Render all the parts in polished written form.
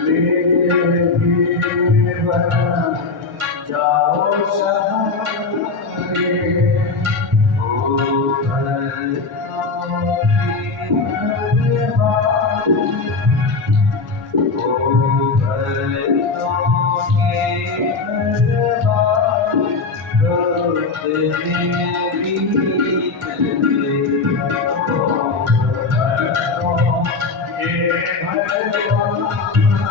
ले जीवन जाओ सहारे ओ भक्तों की भगवान ओ भक्तों के भगवान रोज दिन बीत गए ओ भक्तों के भगवान रोज दिन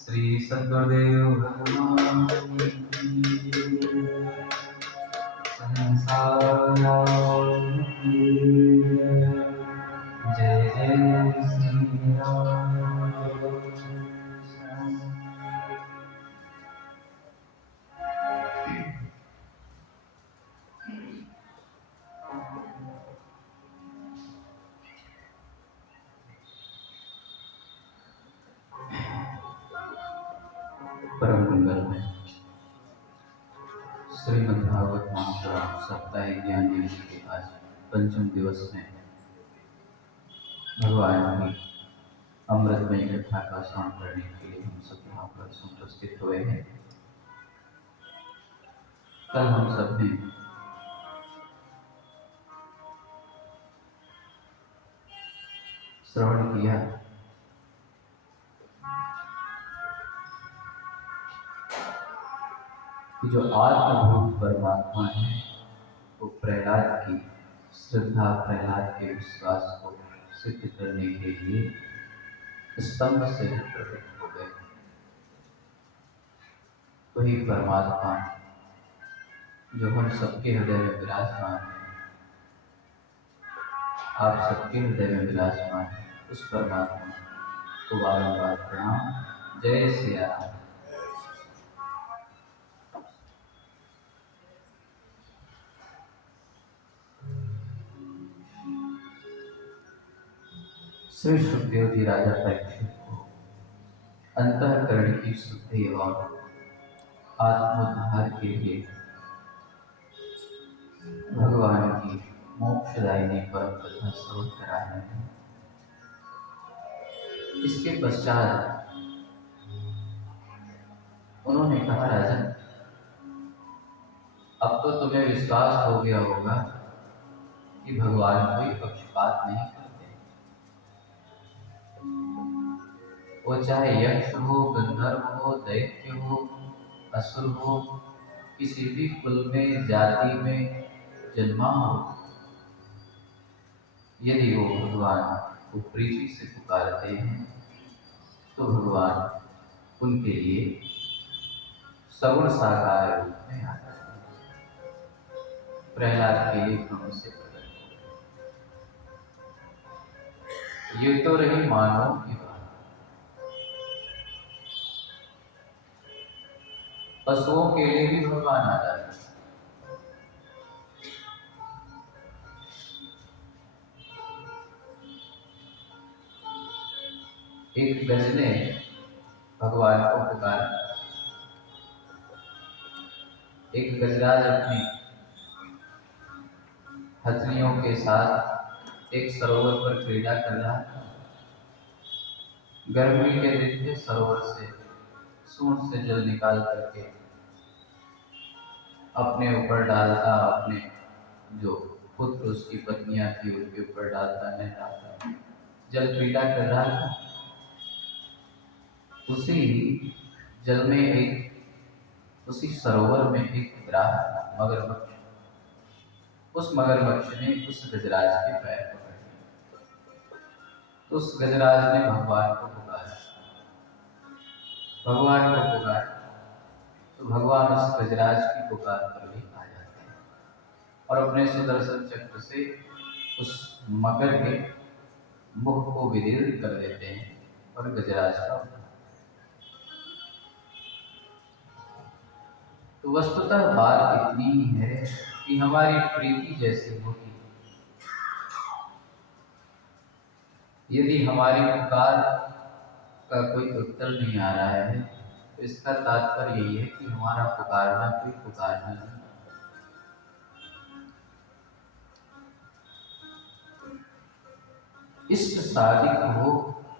श्री सद्गुरुदेव भगवान की संसार की जय जय श्री राम। परम मंगल में श्रीमद् भागवत महापुराण साप्ताहिक ज्ञान दिवस के आज पंचम दिवस में भगवान की अमृतमय कथा का श्रवण करने के लिए हम सब यहाँ पर उपस्थित हुए हैं। कल हम सब ने श्रवण किया कि जो आत्मभूत परमात्मा है वो प्रहलाद की श्रद्धा, प्रहलाद के विश्वास को सिद्ध करने के लिए स्तंभ से प्रकट हो गए। वही परमात्मा जो हम सबके हृदय में विराजमान है, आप सबके हृदय में विराजमान है, उस परमात्मा को बारंबार प्रणाम। जय सिया राम। श्री सुखदेव जी राजा परीक्षित को अंतःकरण की शुद्धि और आत्मोद्धार के लिए भगवान की मोक्षदायिनी परम कथा श्रवण करा रहे हैं। इसके पश्चात उन्होंने कहा, राजन, अब तो तुम्हें विश्वास हो गया होगा कि भगवान कोई पक्षपात नहीं करते। वो चाहे यक्ष हो, गंधर्व हो, दैत्य हो, असुर हो, किसी भी कुल में, जाति में जन्मा हो, यदि वो भगवान को प्रीति से पुकारते हैं तो भगवान उनके लिए सगुण साकार रूप में आता है। प्रहलाद के लिए ब्रह्म से प्रकट हो। ये तो रही मानव की बात। पशुओं के लिए भी भगवान आ जाते हैं। एक गज ने भगवान को पुकारा। एक गजराज अपनी हथनियों के साथ एक सरोवर पर क्रीड़ा कर रहा था। गर्मी के दिन के सरोवर से सूंड से जल निकाल करके अपने ऊपर डालता, अपने जो पुत्र उसकी पत्नियां थी उनके ऊपर डालता, नहलाता, जल क्रीड़ा कर रहा था। उसी जल में उसी सरोवर में एक ग्राह मगरमच्छ, उस मगरमच्छ ने उस गजराज के पैर पकड़ लिए। तो उस गजराज ने भगवान को पुकारा। तो भगवान उस गजराज की पुकार पर भी आ जाते हैं और अपने सुदर्शन चक्र से उस मगर के मुख को विदीर्ण कर देते हैं और गजराज का। तो वस्तुतः बात इतनी ही है कि हमारी प्रीति जैसी होगी, यदि हमारी पुकार का कोई उत्तर नहीं आ रहा है तो इसका तात्पर्य यही है कि हमारा पुकारना कोई पुकारना नहीं। इष्ट साधिक हो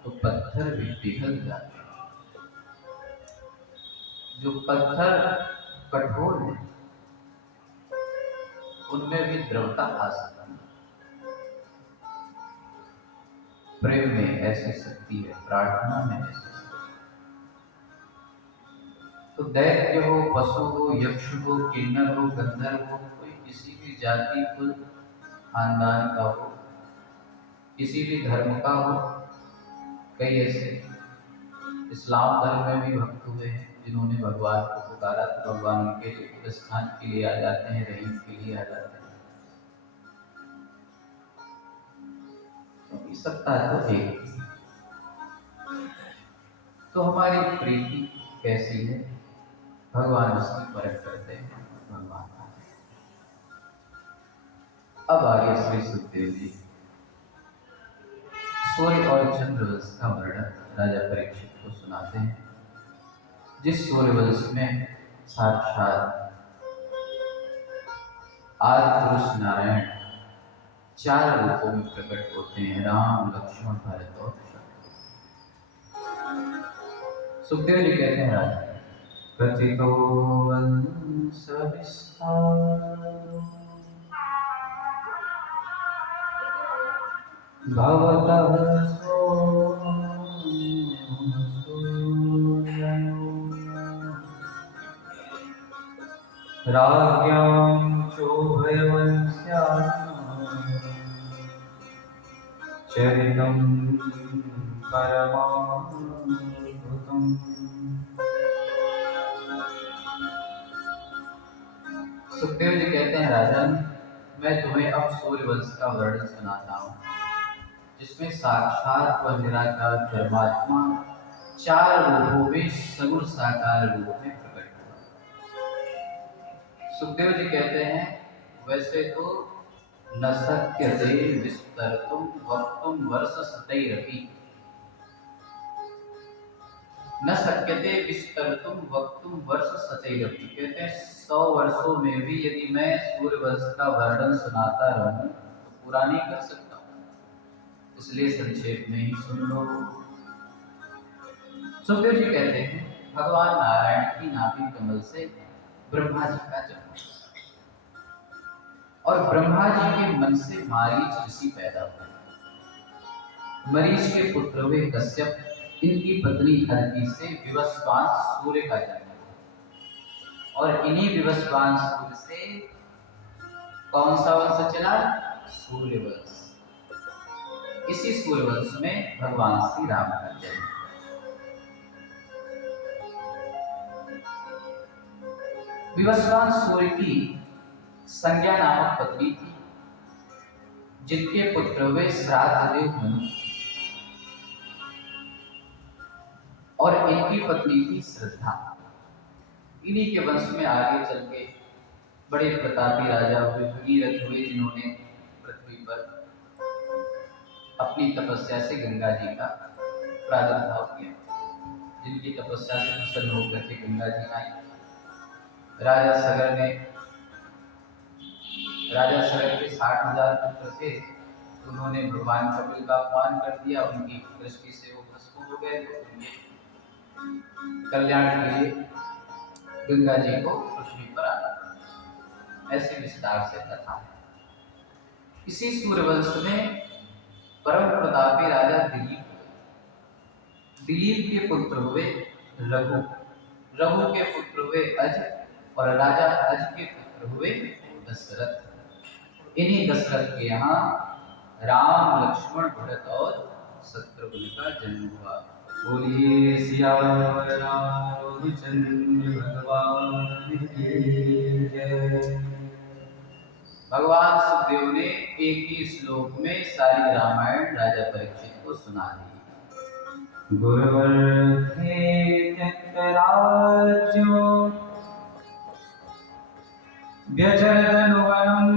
तो पत्थर भी पिघल जाते हैं। जो पत्थर कठोर है उनमें भी द्रवता आ सकती है। प्रेम में ऐसी शक्ति है, प्रार्थना में ऐसी शक्ति। तो दैत्य हो, पशु हो, यक्ष हो, किन्नर हो, गंधर्व हो, कोई किसी भी जाति, कुल, खानदान का हो, किसी भी धर्म का हो। कई ऐसे इस्लाम धर्म में भी भक्त हुए हैं जिन्होंने भगवान को पुकारा तो भगवान उनके स्थान के लिए आ जाते हैं, रहीम के लिए आ जाते हैं। तो सत्ता तो एक। तो हमारी प्रीति कैसी है, भगवान उसकी परख करते हैं। भगवान अब आगे श्री सुखदेव जी सूर्य और चंद्रवंश का वर्णन राजा परीक्षित को सुनाते हैं, जिस सूर्यवंश में साक्षात आदि पुरुष नारायण 4 रूपों में प्रकट होते हैं, राम, लक्ष्मण, भरत और शत्रुघ्न। सुखदेव जी कहते हैं राजा कथितो वंश विस्तारो भवतः राज्ञां चोभयवंश्यानां चरितं परमाद्भुतम्। सुखदेव जी कहते हैं राजन, मैं तुम्हें अब सूर्यवंश का वर्णन सुनाता हूँ, जिसमें साक्षात व निराकार परमात्मा 4 रूपों में सगुण साकार रूप में प्रकट हुआ। सुखदेव जी कहते हैं वैसे तो न शक्यते विस्तर्तुं वक्तुं वर्षशतैरपि, न शक्यते विस्तर्तुं वक्तुं वर्षशतैरपि। कहते हैं 100 वर्षों में भी यदि मैं सूर्यवंश का वर्णन सुनाता रहूं तो पूरा नहीं कर सकता, इसलिए संक्षेप में ही सुन लो। सुखदेव जी कहते हैं भगवान नारायण की नाभि कमल से ब्रह्मा जी का जन्म और ब्रह्मा जी के मन से मारीच ऋषि पैदा हुए। मरीच के पुत्र हुए कश्यप, इनकी पत्नी अदिति से विवस्वान सूर्य का जन्म और इन्हीं विवस्वान सूर्य से कौन सा वंश चला? सूर्यवंश। इसी सूर्यवंश में भगवान श्री राम का जन्म। विवस्वान सूर्य की संज्ञा नामक पत्नी थी, जिनके पुत्र हुए श्राद्धदेव मनु और इनकी पत्नी थी श्रद्धा। इन्हीं के वंश में आगे चल के बड़े प्रतापी राजा हुए, भगीरथ हुए, जिन्होंने पृथ्वी पर अपनी तपस्या से गंगा जी का प्रादुर्भाव किया, जिनकी तपस्या से प्रसन्न होकर के गंगा जी आई। राजा सगर के 60,000 पुत्र थे, उन्होंने भगवान कपिल का अपमान कर दिया, उनकी दृष्टि से वो भस्म हो गए। तो उनके कल्याण के लिए गंगा जी को पृथ्वी पर आना, ऐसे विस्तार से कथा है। इसी सूर्यवंश में परम प्रतापी राजा दिलीप के पुत्र हुए रघु, रघु के पुत्र हुए अज, और राजा अज के पुत्र हुए दशरथ। इन्हीं दशरथ के यहाँ राम, लक्ष्मण, भरत और शत्रुघ्न का जन्म हुआ। बोलिए सियावर रामचंद्र भगवान की जय। भगवान सुखदेव ने एक ही श्लोक में सारी रामायण राजा परीक्षित को सुना दी। गुरुवर थे त्यक्तराज्यो व्यचरदनुवनं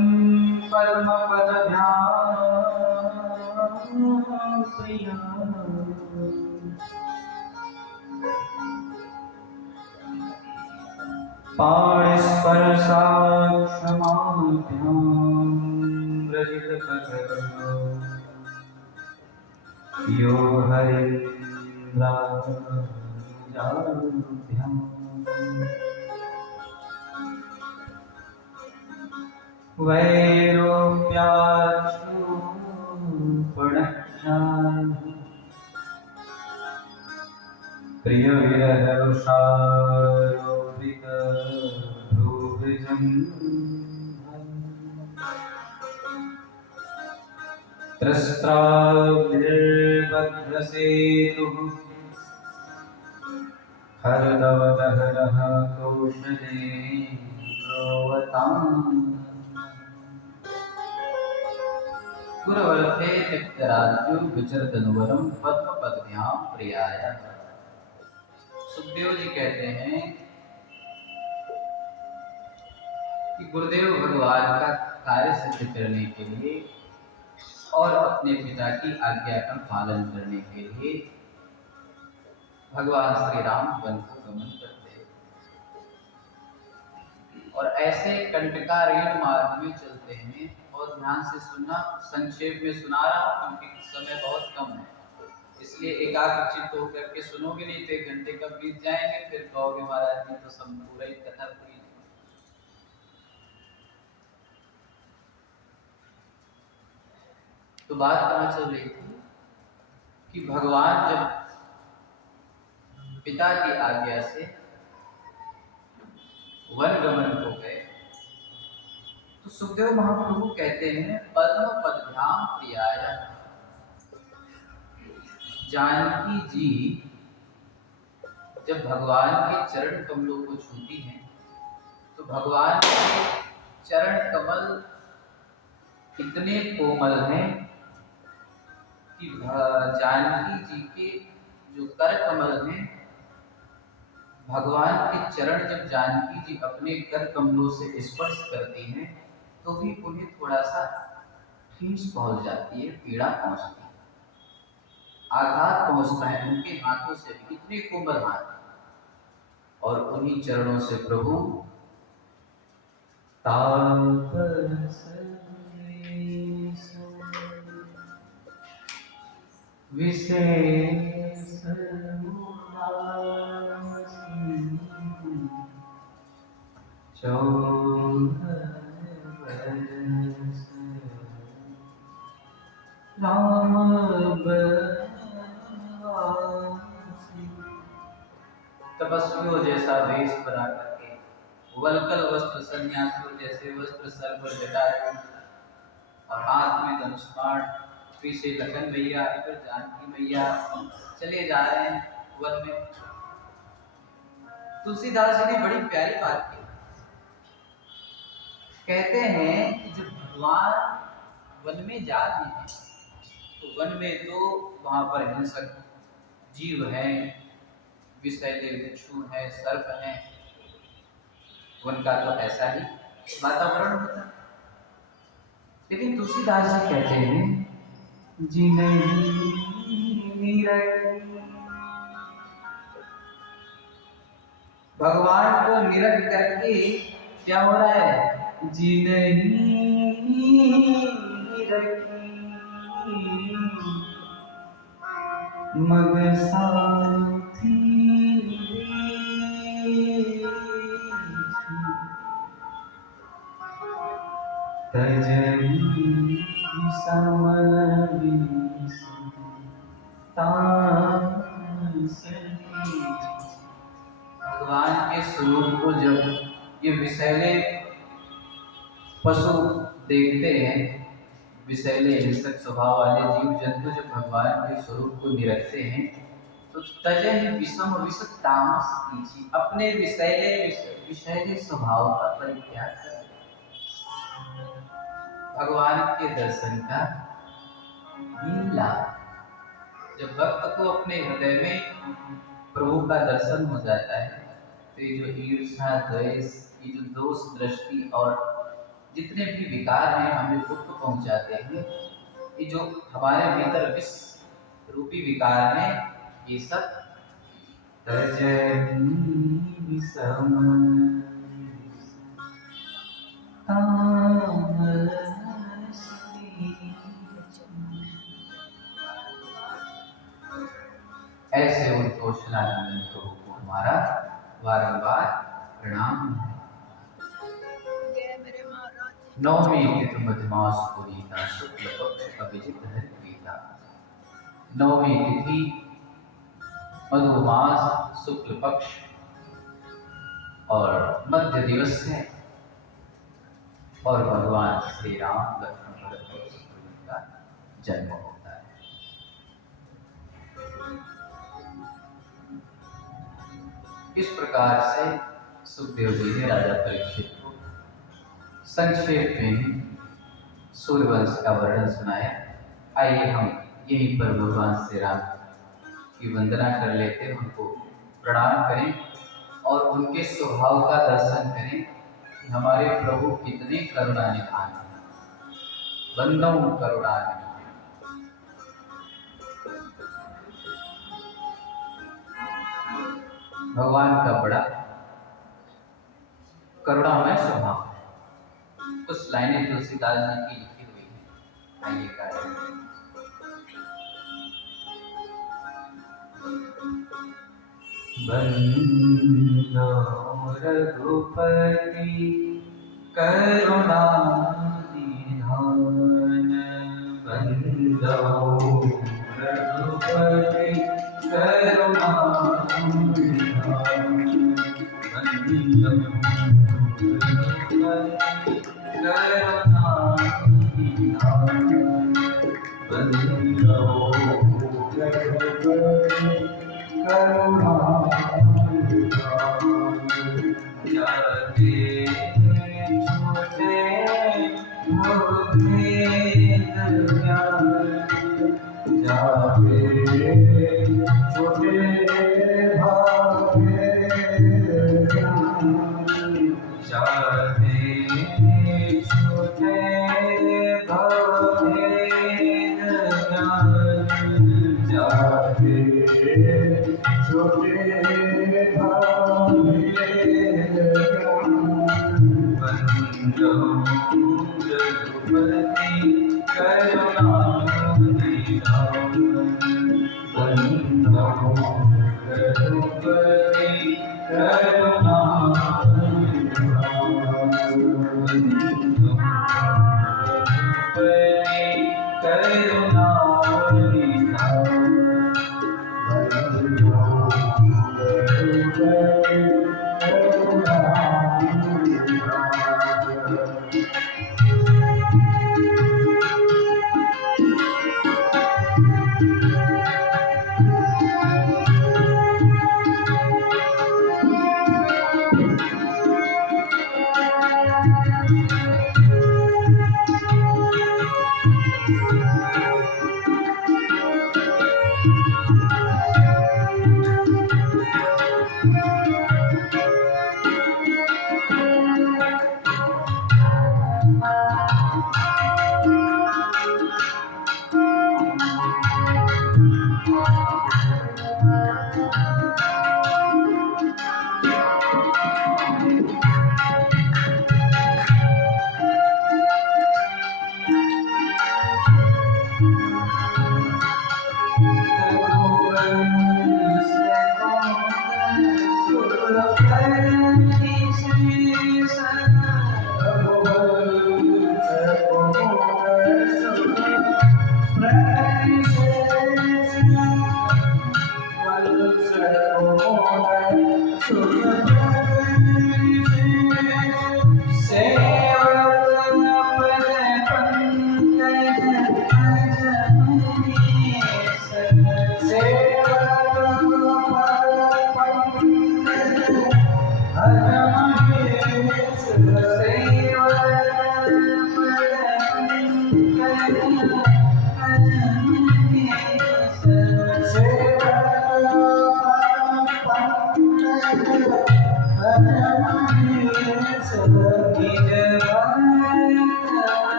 पद्मपदभ्यां प्रिया। पाणिस्पर्शात् क्षमाभ्यां व्रजितपथगो यो हरीन्द्राभ्यां। वैरोप्याक्षूपणख्यान् प्रियविरहरुषारोपितभ्रूभृजम् त्रस्त्राभिर्बद्धसेतुः हरदवदहरः कौशलेन्द्रोवताम्। गुरुवर्थे त्यक्तराज्यो विचरदनुवरं पद्मपदभ्यां प्रियाय। सुखदेव जी कहते हैं कि गुरुदेव भगवान का कार्य सिद्ध करने के लिए और अपने पिता की आज्ञा का पालन करने के लिए भगवान श्री राम वन को गमन करते हैं, और ऐसे कंटकारीण मार्ग में चलते हैं। और ध्यान से सुनना, संक्षेप में सुना रहा हूँ क्योंकि समय बहुत कम है, इसलिए एकाग्रचित्त होकर के सुनोगे, नहीं तो 1 घंटे कब बीत जाएंगे, फिर कहोगे महाराज जी तो सब पूरा ही कथा पूरी। तो बात कहाँ चल रही थी कि भगवान जब पिता की आज्ञा से वन गमन हो गए, तो सुखदेव महाप्रभु कहते हैं पद्म पदभ्यां प्रियाय। जानकी जी जब भगवान के चरण कमलों को छूती हैं, तो भगवान के चरण कमल इतने कोमल हैं कि जानकी जी के जो कर कमल हैं, भगवान के चरण जब जानकी जी अपने कर कमलों से स्पर्श करती हैं, तो भी उन्हें थोड़ा सा ठेस पहुंच जाती है, पीड़ा पहुंचती है, आघात पहुंचता है उनके हाथों से भी, इतने कोमल हाथ। और उन्हीं चरणों से प्रभु विशेष तपस्वियों जैसा वेश बना करके, वल्कल वस्त्र सन्यासियों जैसे वस्त्र सर पर जटाए और हाथ में धनुष बाण, पीछे लखन मैया, फिर जानकी मैया चले जा रहे हैं वन में। तुलसीदास जी ने बड़ी प्यारी बात की, कहते हैं कि जब भगवान वन में जा रहे हैं, तो वन में तो वहां पर हिंसक जीव हैं, विषैले बिच्छू हैं, सर्प हैं, वन का तो ऐसा ही वातावरण होता है। लेकिन तुलसीदास जी कहते हैं जिन्हें निरखी। भगवान को निरख करके क्या हो रहा है? जिनही निरखी मग साथी तजनी भगवान के स्वरूप को जब ये विषैले पशु देखते हैं, विषैले हिंसक स्वभाव वाले जीव जंतु जब भगवान के स्वरूप को निरखते हैं तो तजन विषम विष तामस कीजिए, अपने विषैले स्वभाव का परित्याग करें। भगवान के दर्शन का ही लाभ। जब भक्त को अपने हृदय में प्रभु का दर्शन हो जाता है तो ये जो ईर्ष्या, द्वेष, ये जो दोष दृष्टि और जितने भी विकार हैं हमें दुख पहुंचाते हैं, ये जो हमारे भीतर विष रूपी विकार हैं, ये सब ऐसे उनको शिलानंदन प्रभु को हमारा बारंबार प्रणाम है। नवमी तिथि मध्यमास पुरीता शुक्ल पक्ष अभिजित हरिप्रीता। नवमी तिथि मधुमास शुक्ल पक्ष और मध्य दिवस है और भगवान श्री राम लक्ष्मण भरत का जन्म होता है। इस प्रकार से सुखदेव जी ने राजा परीक्षित को संक्षेप में सूर्यवंश का वर्णन सुनाया। आइए हम यहीं पर भगवान श्री राम की वंदना कर लेते हैं, उनको प्रणाम करें और उनके स्वभाव का दर्शन करें कि हमारे प्रभु कितने करुणा निधान हैं। वंदो करुणा निधान। भगवान का बड़ा करुणामय स्वभाव है। कुछ लाइनें तुलसीदास जी की लिखी हुई है, आइए गाएं। बंदो रघुपति करुणा निधान, बंदो रघुपति करुणा निधान, बंदो रघुपति करुणा निधान, बंदो रघुपति करुणा जाते छूटे मुझे ज्ञान, जाते छूटे भावे ज्ञान, जाते छूटे भावे ज्ञान, जाते छूटे भावे ज्ञान, बंदो रघुपति करुणा निधान, बंदो रघुपति करुणा निधान, बंदो रघुपति करुणा निधान, बंदो रघुपति करुणा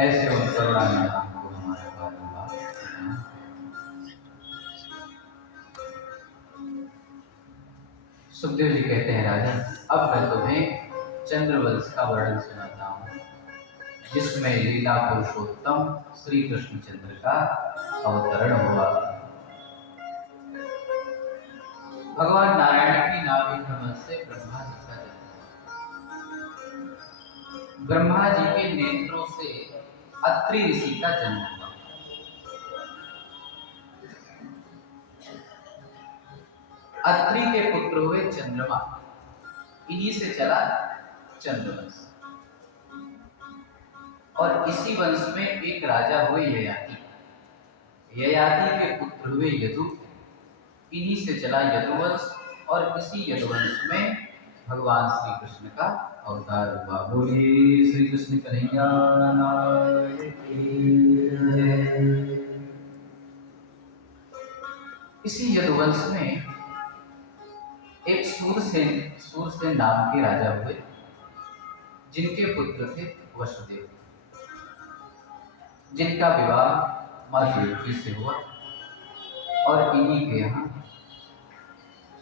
ऐसे उन करुणानिधि राम को हमारे बार-बार प्रणाम। सुखदेव जी कहते हैं, राजा अब मैं तुम्हें चंद्रवंश का वर्णन सुनाता हूँ, जिसमें लीला पुरुषोत्तम श्री कृष्णचंद्र का अवतरण हुआ। भगवान नारायण की नाभि कमल से ब्रह्मा जी का जन्म। ब्रह्मा जी के नेत्रों से अत्रि ऋषि का जन्म हुआ। अत्रि के पुत्र हुए चंद्रमा, इन्हीं से चला चंद्रवंश। और इसी वंश में एक राजा हुए ययाति। ययाति के पुत्र हुए यदु, इन्हीं से चला यदुवंश। और इसी यदुवंश में भगवान श्री कृष्ण का अवतार हुआ। बोलिए श्री कृष्ण कन्हैया लाल की जय। इसी यदुवंश में एक सूरसेन नाम के राजा हुए, जिनके पुत्र थे वसुदेव, जिनका विवाह मां देवकी से हुआ। और इन्हीं के यहाँ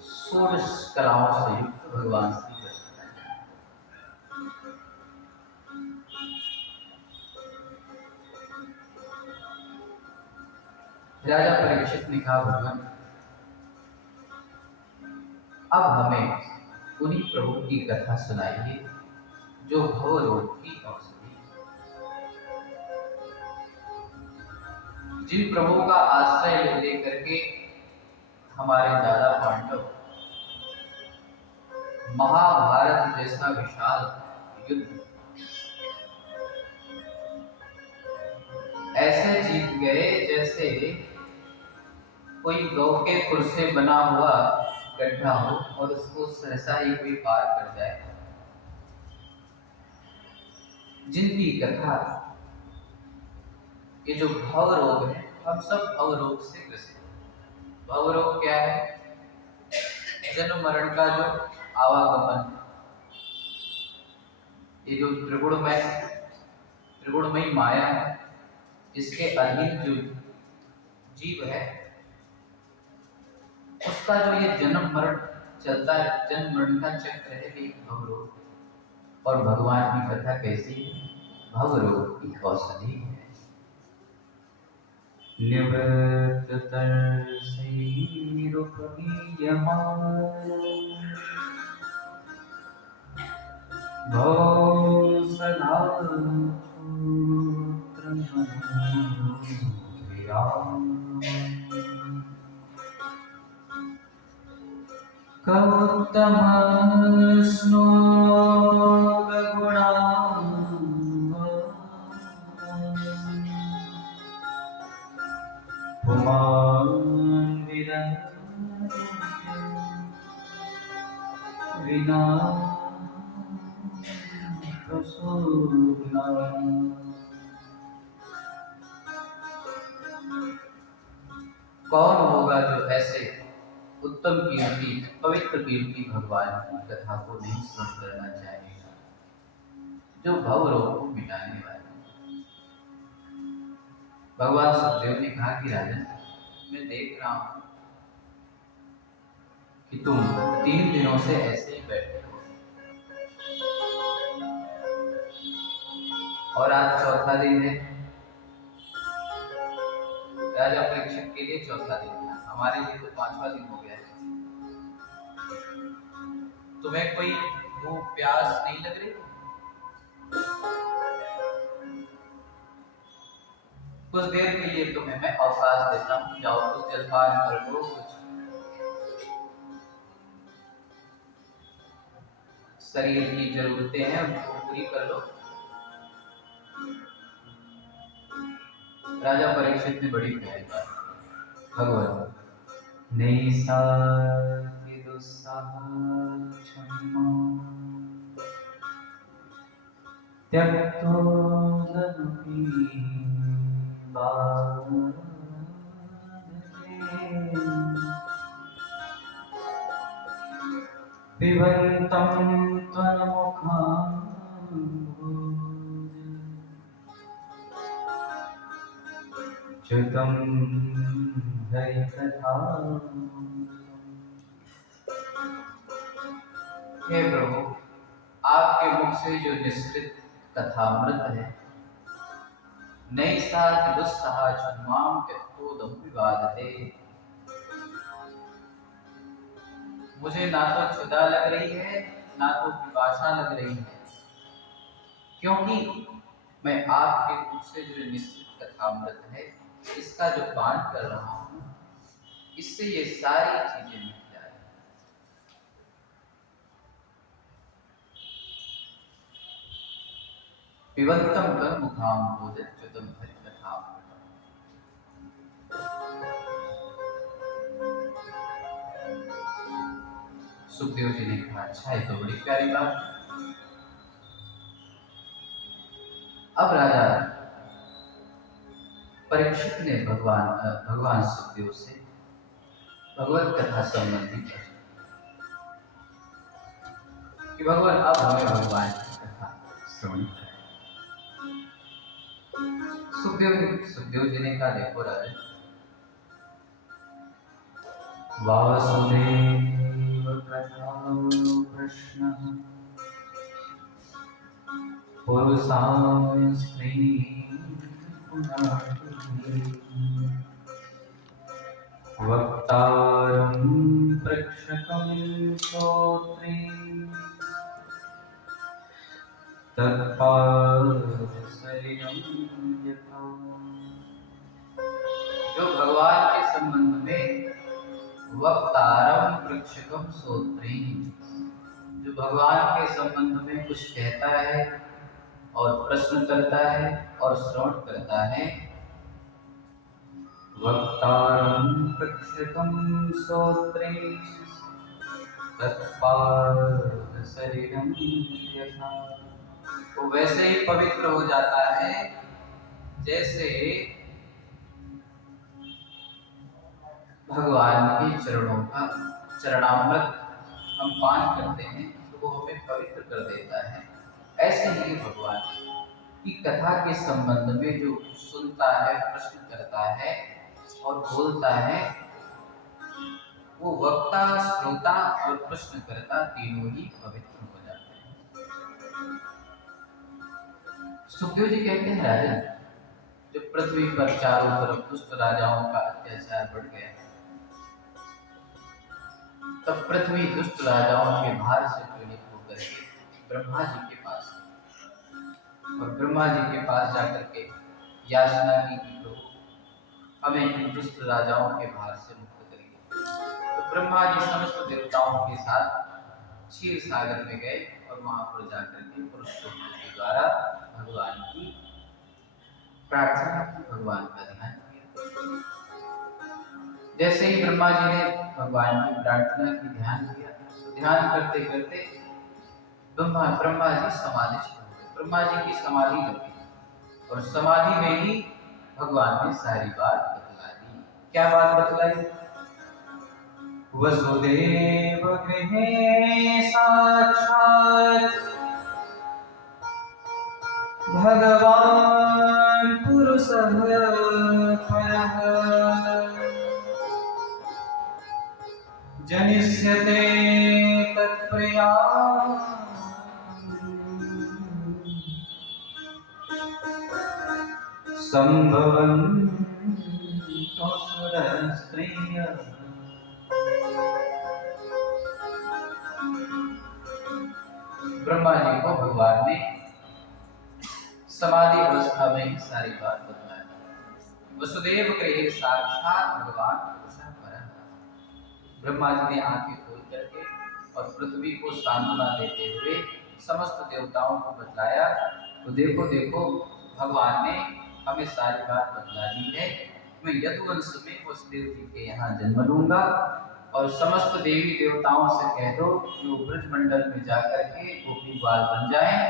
16 कलाओं से युक्त भगवान श्री कृष्ण। राजा परीक्षित ने कहा, भगवान अब हमें उन्हीं प्रभु की कथा सुनाइए जो भवरोग की औषधि, जिन प्रभु का आश्रय ले करके हमारे दादा पांडव महाभारत जैसा विशाल युद्ध ऐसे जीत गए जैसे कोई गौ के खुर से बना हुआ गड्ढा हो और उसको सहसा ही कोई पार कर जाए। जिनकी कथा, ये जो भव रोग है, हम सब भव रोग से ग्रसित हैं। भव रोग क्या है? जन्म मरण का जो आवागमन, ये जो त्रिगुणमयी माया है, इसके अधीन जो जीव है, उसका जो ये जन्म मरण चलता है, जन्म मरण का चक्र है, एक भवरोग। और भगवान की कथा कैसी है? भवरोग की औषधि है। निवृत्त भव सदा कौत्तम स्नोग गुणा पुमान विना प्रसूना। कौन होगा जो ऐसे उत्तम कीर्ति, पवित्र कीर्ति भगवान की कथा को नहीं सुन करना चाहेगा, जो भव रोग को मिटाने वाली। भगवान सुखदेव ने कहा कि राजन, मैं देख रहा हूं कि तुम 3 दिनों से ऐसे ही बैठे हो, और आज चौथा दिन है। राजा परीक्षित के लिए चौथा दिन था, हमारे लिए तो 5वां दिन हो गया है। तुम्हें कोई भूख प्यास नहीं लग रही? कुछ देर के लिए तुम्हें मैं अवकाश देता हूँ, जाओ कुछ जलपान कर लो, कुछ शरीर की जरूरतें हैं उनको पूरी कर लो। राजा परीक्षित ने बड़ी प्यारी बात, भगवान नहीं साथी दुस्साह त्यक्तो जनुकी पिबन्तं त्वन्मुखाम्भोज च्युतं हरिकथामृतम्। हे प्रभु, आपके मुख से जो निश्चित कथामृत है, नैसा दुस्सह छन्माम त्यक्तोदम विवादते, मुझे ना तो क्षुधा लग रही है, ना तो पिपासा लग रही है, क्योंकि मैं आपके मुख से जो निश्चित कथामृत है, इसका जो पान कर रहा हूँ, इससे ये सारी चीजें मिट जाए। पिबन्तं त्वन्मुखाम्भोज च्युतं हरिकथामृतम्। सुखदेव जी ने कहा, अच्छा है, तो बड़ी प्यारी बात। अब राजा परीक्षित ने भगवान सुखदेव से भगवत कथा संबंधी कि भगवान अब हमें भगवान की कथा श्रवण कराए। सुखदेव जी ने कहा, देखो राजन, वासुदेव कथा कृष्ण पुरुषां स्त्री वक्तारं प्रेक्षकं श्रोत्री तत्पादसलिलं यथा। जो भगवान के संबंध में वक्तारं प्रेक्षकं श्रोत्री, जो भगवान के संबंध में कुछ कहता है और प्रश्न करता है और श्रवण करता है, वक्तारं प्रेक्षकं श्रोत्री तत्पादसलिलं यथा, वो वैसे ही पवित्र हो जाता है जैसे भगवान के चरणों का चरणामृत हम पान करते हैं तो वो हमें पवित्र कर देता है। ऐसे ही भगवान की कथा के संबंध में जो सुनता है, प्रश्न करता है और बोलता है, वो वक्ता, श्रोता और प्रश्नकर्ता तीनों ही पवित्र हो जाते हैं। सुखदेव जी कहते हैं, राजन, जब पृथ्वी पर चारों तरफ दुष्ट राजाओं का अत्याचार बढ़ गया, तब पृथ्वी दुष्ट राजाओं के भार से पीड़ित होकर के ब्रह्मा जी के पास, और ब्रह्मा जी के पास जाकर के याचना की कि प्रभु हमें इन दुष्ट राजाओं के भार से मुक्त करिए। तो ब्रह्मा जी समस्त देवताओं के साथ क्षीर सागर में गए और वहां पर जाकर के पुरुषोत्तम के द्वारा भगवान की प्रार्थना की, भगवान का ध्यान किया। जैसे ही ब्रह्मा जी ने भगवान की प्रार्थना की, ध्यान किया, तो ध्यान करते करते ब्रह्मा जी समाधिस्थ हो गए। ब्रह्मा जी की समाधि लगी और समाधि में ही भगवान ने सारी बात बतला दी। क्या बात बतलाई? वसुदेव गृहे साक्षात् भगवान पुरुषः परः जनिष्यते तत्प्रिया संभवन्तो सुरस्त्रियः। ब्रह्मा जी को भगवान ने समाधि अवस्था में ही सारी बात बताई। वसुदेव गृहे साक्षात् भगवान पुरुषः परः। ब्रह्मा जी ने आंखें खोल करके और पृथ्वी को सांत्वना देते हुए समस्त देवताओं को बतलाया, तो देखो देखो भगवान ने हमें सारी बात बतला दी है। मैं यदुवंश में वसुदेव जी के यहाँ जन्म लूंगा और समस्त देवी देवताओं से कह दो कि वो ब्रजमंडल में जाकर के गोपी बाल बन जाएं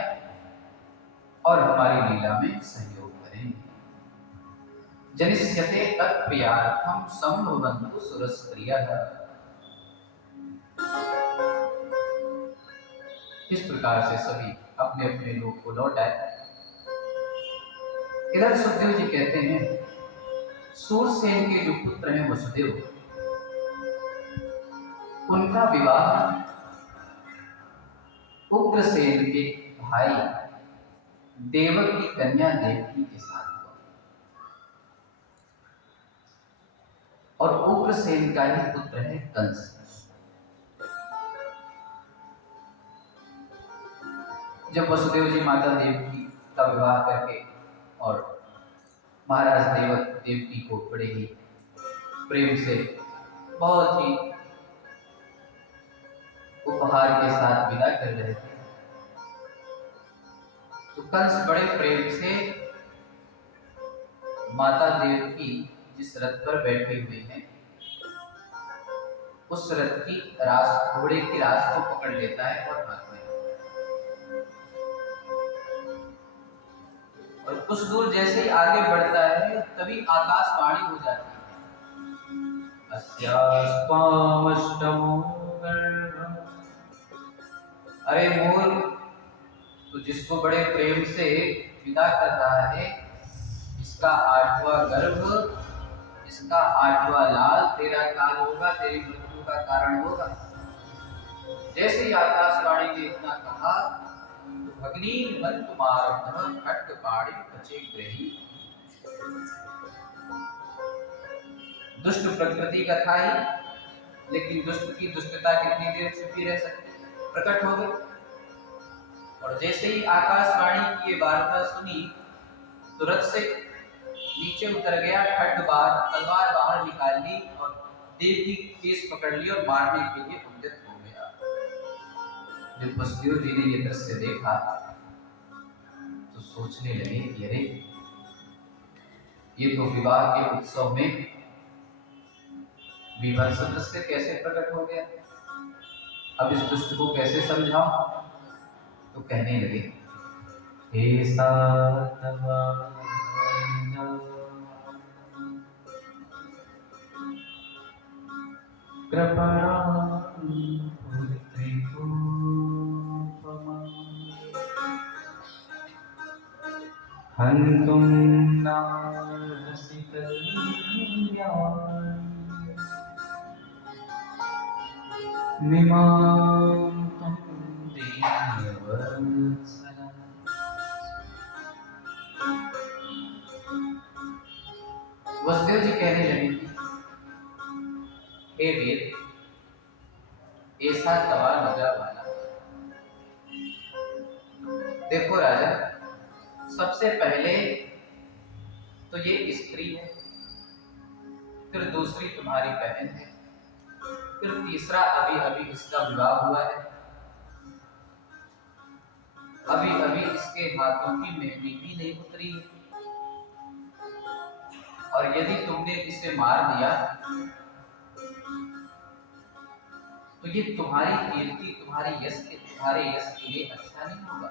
और हमारी लीला में सहयोग करें। जनिष्यते तत्प्रियार्थम संभवन्तु सुरस्त्रियः। इस प्रकार से सभी अपने अपने लोक को लौट आए। इधर सुखदेव जी कहते हैं, सूरसेन के जो पुत्र हैं वसुदेव, उनका विवाह उग्रसेन के भाई देवक की कन्या देवकी के साथ हुआ और उग्रसेन का ही पुत्र है कंस। जब वसुदेव जी माता देवकी का विवाह करके और महाराज देवकी को बड़े ही प्रेम से, बहुत ही उपहार के साथ विदा कर रहे थे, तो कंस बड़े प्रेम से माता देवकी जिस रथ पर बैठे हुए हैं उस रथ की रास, घोड़े की रास को पकड़ लेता है और हाथ में, और कुछ दूर जैसे ही आगे बढ़ता है तभी आकाशवाणी हो जाती है, अस्यास्त्वामष्टमो गर्भः। अरे मूर्ख, तो जिसको बड़े प्रेम से विदा कर रहा है, इसका 8वां गर्भ, इसका 8वां लाल तेरा काल होगा, तेरी मृत्यु का कारण होगा। जैसे ही आकाशवाणी ने इतना कहा तो अग्नि मंत्रमारब्धः खड्गपाणि पचेग्रही। दुष्ट प्रकृति का था ही, लेकिन दुष्ट की दुष्टता कितनी देर छुपी रह सकती, प्रकट हो गई। और जैसे ही आकाशवाणी की ये वार्ता सुनी तो रथ से नीचे उतर गया, खड्ग तलवार बाहर निकाल ली और देव की केस पकड़ ली और मारने के लिए उद्यत हो गया। जब वसुदेव जी ने ये दृश्य देखा तो सोचने लगे कि अरे ये तो विवाह के उत्सव में विभत्स दृश्य कैसे प्रकट हो गया, अब इस दुष्ट को कैसे समझाऊं। तो कहने लगे, हे सातवा कृपणा पुत्री हन्तुं नार्हसि कल्याणमिमां त्वं दीनवत्सला। वसुदेव जी कहने लगे, हे वीर, ऐसा तवा नजर वाला। देखो राजा, सबसे पहले तो ये स्त्री है, फिर दूसरी तुम्हारी बहन है, फिर तीसरा अभी अभी इसका विवाह हुआ है, अभी अभी इसके हाथों की मेहंदी भी नहीं उतरी है, और यदि तुमने इसे मार दिया तो ये तुम्हारी कीर्ति, तुम्हारे यश के लिए अच्छा नहीं होगा,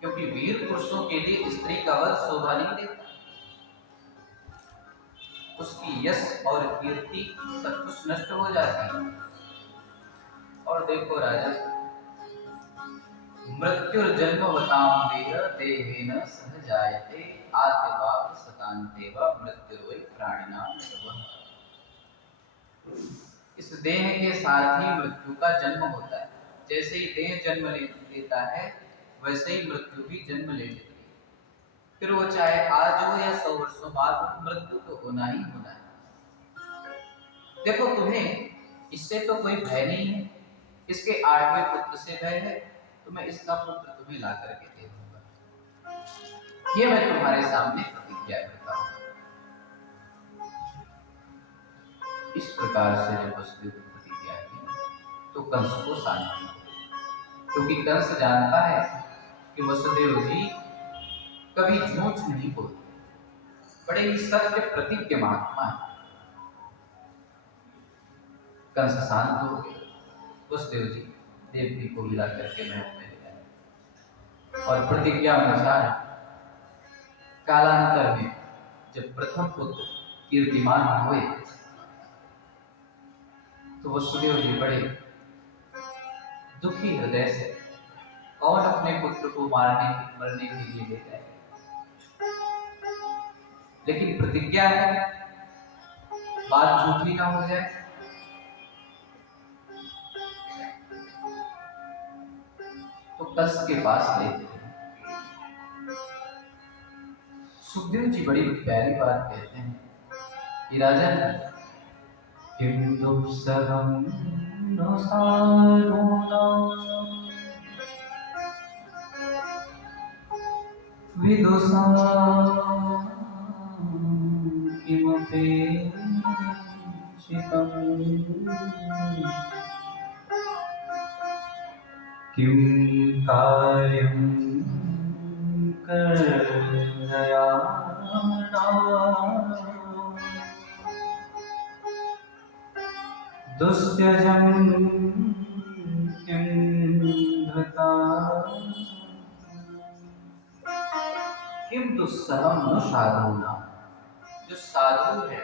क्योंकि वीर पुरुषों के लिए स्त्री का वध शोभा नहीं देता। उसकी यश और कीर्ति सब कुछ नष्ट हो जाती है। और देखो राजा, मृत्युर्जन्मवतां देह देहेन सह जायते आद्यवाप सतान्तेव मृत्युर्वै प्राणिनां सर्वः। इस देह के साथ ही मृत्यु का जन्म होता है। जैसे ही देह जन्म लेता है, वैसे ही मृत्यु भी जन्म ले लेती है। फिर वो चाहे आज हो या 100 वर्षों बाद, मृत्यु तो होना ही होना है। देखो, तुम्हें इससे तो कोई भय नहीं है, इसके 8वें पुत्र से भय है, तो मैं इसका पुत्र तुम्हें ला करके दे दूंगा। ये मैं तुम्हारे सामने प्रतिज्ञा करता हूं। इस प्रकार से जब वसुदेव की प्रतिज्ञा की तो कंस को शांति हुई, क्योंकि कंस जानता है कि वसुदेव जी कभी झूठ नहीं बोलते, बड़े ही सत्य प्रतिज्ञ महात्मा है। कंस शांत हो गए। वसुदेव जी देवकी को मिला करके महल में ले आए और प्रतिज्ञा अनुसार कालांतर में जब प्रथम पुत्र कीर्तिमान हुए तो वसुदेव जी बड़े दुखी हृदय से कौन अपने पुत्र को मरने के लिए ले जाए, लेकिन प्रतिज्ञा है, बात झूठी ना हो जाए। तो कंस के पास ले गए। सुखदेव जी बड़ी प्यारी बात कहते हैं कि राजन, किम दुःसहं नो साधूनां विदुषां किमपेक्षितम् किं कार्यं कर्तयामः दुस्त्यजं किं धृता किम दुस्सहं न साधूनां। जो साधु है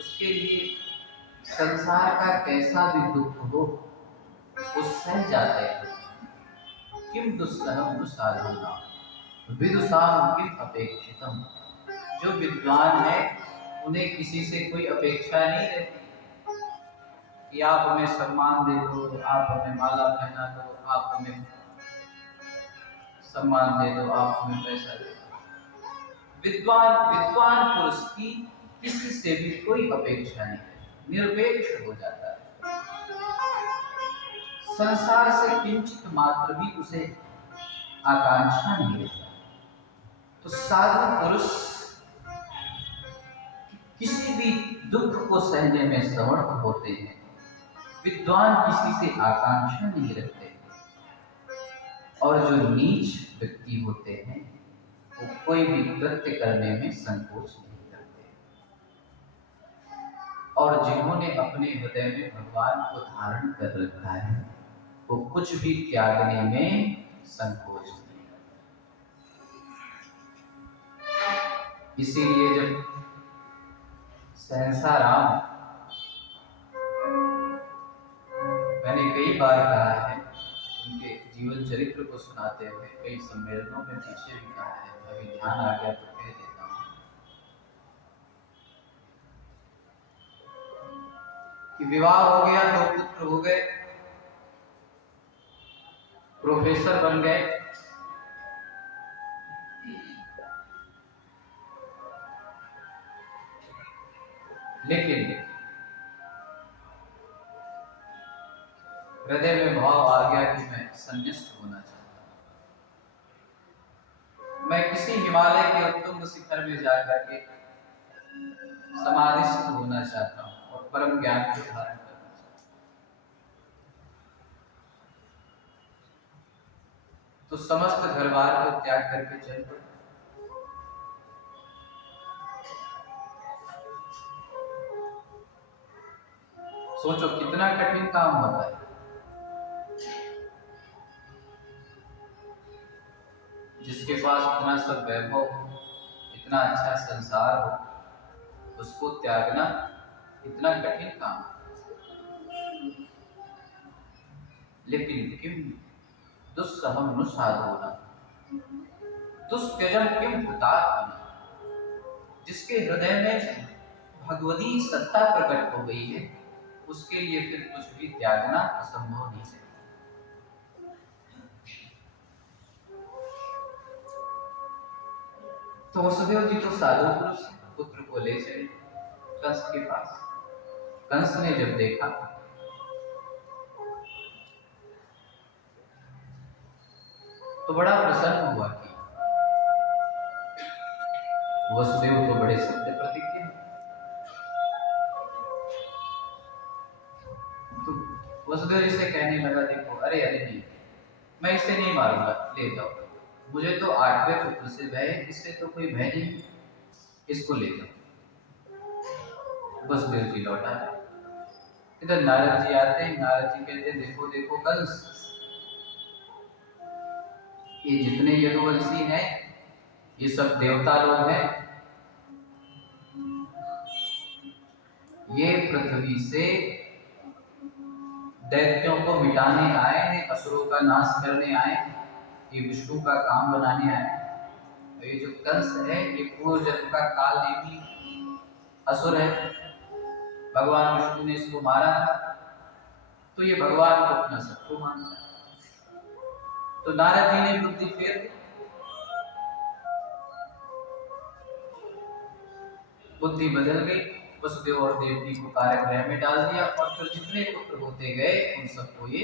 उसके लिए संसार का कैसा भी दुख हो वो सह जाते हैं। किम दुस्सहं न साधूनां विदुषां किम अपेक्षितम्। जो विद्वान है उन्हें किसी से कोई अपेक्षा नहीं रहती कि आप हमें सम्मान दे दो, आप हमें माला पहना दो, आप हमें सम्मान दे दो, आप हमें पैसा दे दो। विद्वान पुरुष की किसी से भी कोई अपेक्षा नहीं, निरपेक्ष हो जाता है। संसार से किंचित मात्र भी उसे आकांक्षा नहीं रहती। तो साधु पुरुष किसी भी दुख को सहने में समर्थ होते हैं। विद्वान किसी से आकांक्षा नहीं रखते, और जो नीच व्यक्ति होते हैं वो कोई भी कृत्य करने में संकोच नहीं करते, और जिन्होंने अपने हृदय में भगवान को धारण कर रखा है वो कुछ भी त्यागने में संकोच नहीं करते। इसीलिए जब सहसा राम, मैंने कई बार कहा है, उनके जीवन चरित्र को सुनाते हुए कई सम्मेलनों में पीछे भी कहा है, अभी ध्यान आ गया तो कह देता हूँ कि विवाह हो गया, 2 पुत्र हो गए, प्रोफेसर बन गए, लेकिन हृदय में भाव आ गया कि मैं संन्यास्त होना चाहता हूं, मैं किसी हिमालय के उत्तुंग शिखर में जाकर के समाधिस्थ होना चाहता हूं और परम ज्ञान को धारण करना चाहता हूं। तो समस्त घरबार को त्याग करके चल पड़े। सोचो कितना कठिन काम होता है। जिसके पास इतना सब वैभव हो, इतना अच्छा संसार हो, उसको त्यागना इतना कठिन काम। लेकिन किम दुस्सहम नु साधूना दुष्त्यजम किम हुतात्मना, जिसके हृदय में भगवती सत्ता प्रकट हो गई है, उसके लिए फिर कुछ भी त्यागना असंभव नहीं है। तो वसुदेव जी तो साधु पुरुष पुत्र को ले चले कंस के पास। कंस ने जब देखा तो बड़ा प्रसन्न हुआ कि वसुदेव तो बड़े सत्य प्रतिज्ञ हैं। तो वसुदेव जी से कहने लगा, देखो अरे अरे नहीं, मैं इसे नहीं मारूंगा, ले जाओ, मुझे तो 8वें पुत्र से भय है, इससे तो कोई भय नहीं, इसको ले जाओ। वसुदेव जी लौटा है। इधर नारद जी आते हैं, नारद जी कहते हैं, देखो देखो कंस, ये जितने यदुवंशी हैं ये सब देवता लोग हैं, ये पृथ्वी से दैत्यों को मिटाने आए हैं, असुरों का नाश करने आए हैं, ये विष्णु का काम बनाने आए हैं। तो ये जो कंस है ये पूर्व जन्म का काल नेमी असुर है, भगवान विष्णु ने इसको मारा था, तो ये भगवान को अपना शत्रु मानता है। तो नारद जी ने बुद्धि फेर दी, बुद्धि बदल गई, वसुदेव और देवकी को कारागृह में डाल दिया और फिर जितने पुत्र होते गए उन सबको ये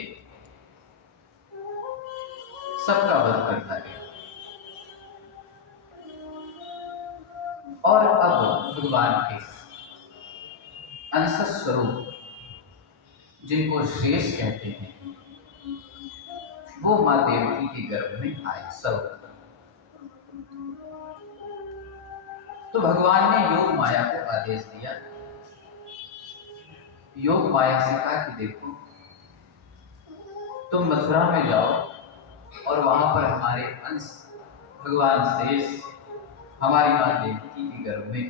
सबका वध करता गया। और अब भगवान के अंश स्वरूप जिनको शेष कहते हैं वो मां देवकी के गर्भ में आए सर्वप्रथम। तो भगवान ने योग माया को आदेश दिया, योग माया से कहा कि देखो तुम मथुरा में जाओ और वहां पर हमारे अंश भगवान शेष हमारी मां देवकी के गर्भ में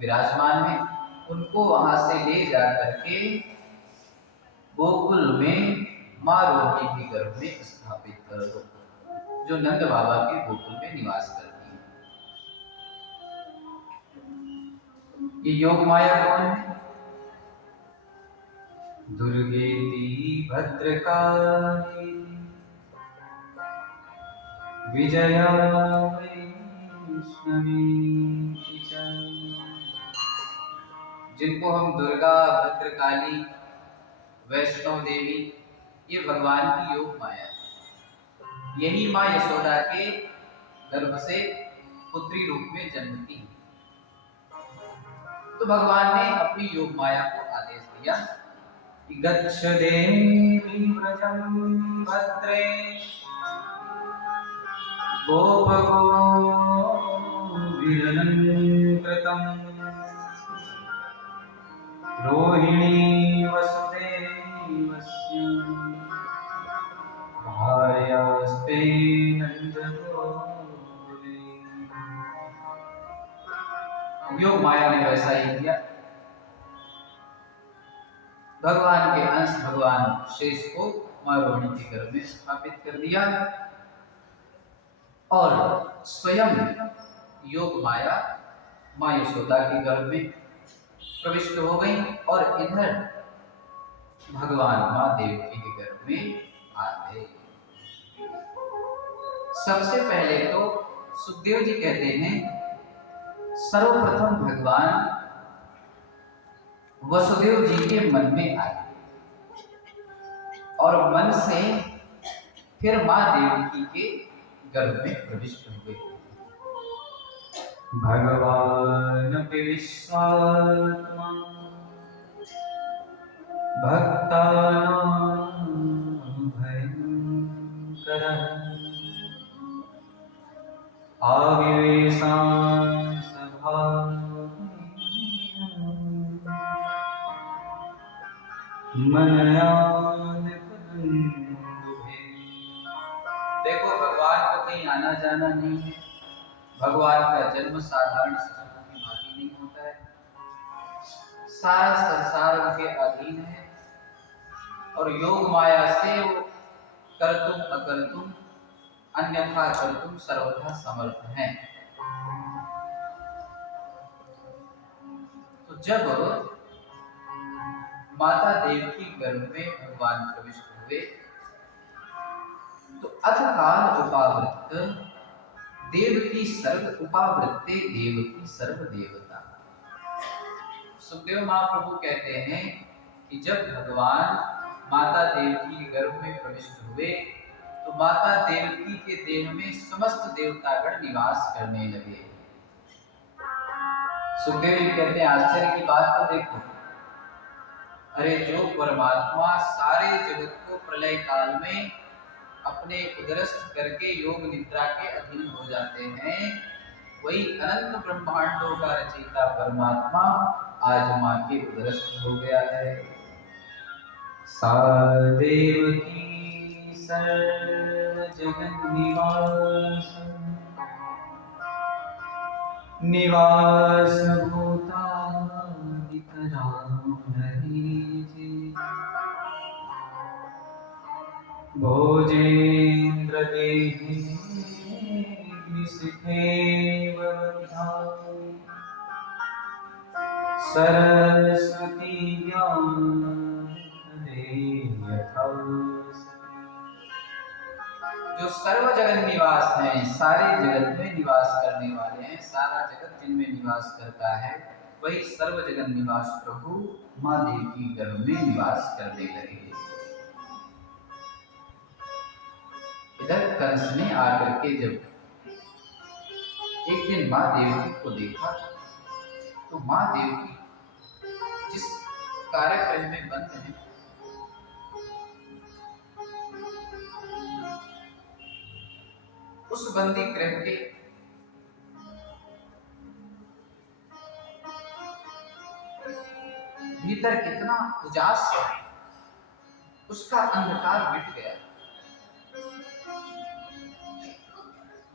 विराजमान है, उनको वहां से ले जा करके गोकुल में मां रोहिणी के गर्भ में स्थापित कर दो, जो नंद बाबा के गोकुल में निवास करती है। ये योग माया कौन है? दुर्गेति भद्रकाली विजया वैष्णवी च, जिनको हम दुर्गा, भद्रकाली, वैष्णव देवी, ये भगवान की योग माया है। यही मां यशोदा के गर्भ से पुत्री रूप में जन्मती है। तो भगवान ने अपनी योग माया को आदेश दिया कि गच्छ देवी व्रजं भद्रे गोपगो विरलं कृतं रोहिणी वसुदेवस्य भार्यास्ते नंदगोकुले। योग माया ने वैसा ही किया। भगवान के अंश भगवान शेष को माँ रोहिणी के गर्भ में स्थापित कर दिया और स्वयं योग माया माँ यशोदा के गर्भ में प्रविष्ट हो गई और इधर भगवान माँ देवकी के गर्भ में आ गए। सबसे पहले तो सुखदेव जी कहते हैं सर्वप्रथम भगवान वसुदेव जी के मन में आए और मन से फिर माँ देवकी के गर्भ में प्रविष्ट हुए। भगवान विश्वात्मा भक्तानां भयंकरः आविवेशान् मनयान कुंदुभे। देखो भगवान को कहीं आना जाना नहीं है, भगवान का जन्म साधारण शिशु की भांति नहीं होता है, सारा संसार उनके अधीन है और योग माया से वो कर्तुम अकर्तुम अन्यथा कर्तुम सर्वथा समर्थ हैं। तो जब माता देवकी गर्भ में भगवान प्रविष्ट हुए तो अथ काल उपावृत्त देवकी सर्व उपावृत्ते देवकी सर्व देवता। सुखदेव महाप्रभु कहते हैं कि जब भगवान माता देवकी के गर्भ में प्रविष्ट हुए तो माता देवकी के देह में समस्त देवतागण निवास करने लगे। सुखदेव जी कहते हैं आश्चर्य की बात तो देखो, अरे जो परमात्मा सारे जगत को प्रलय काल में अपने उदरस्थ करके योग निद्रा के अधीन हो जाते हैं, वही अनंत ब्रह्मांडों का रचयिता परमात्मा आज माँ के उदरस्थ हो गया है। सा देवकी सर्वजगन्निवास निवास भूता भोजेन्द्र देहि सरस्वती जो सर्व जगत निवास है, सारे जगत में निवास करने वाले हैं, सारा जगत जिनमें निवास करता है, वही सर्व जगत निवास प्रभु माँ देवकी गर्भ में निवास करने लगे। इधर कंस ने आकर के जब एक दिन माँ देवकी को देखा तो माँ देवकी जिस कार्यक्रम में बंद है उस बंदी गृह के भीतर कितना उजास है, उसका अंधकार मिट गया।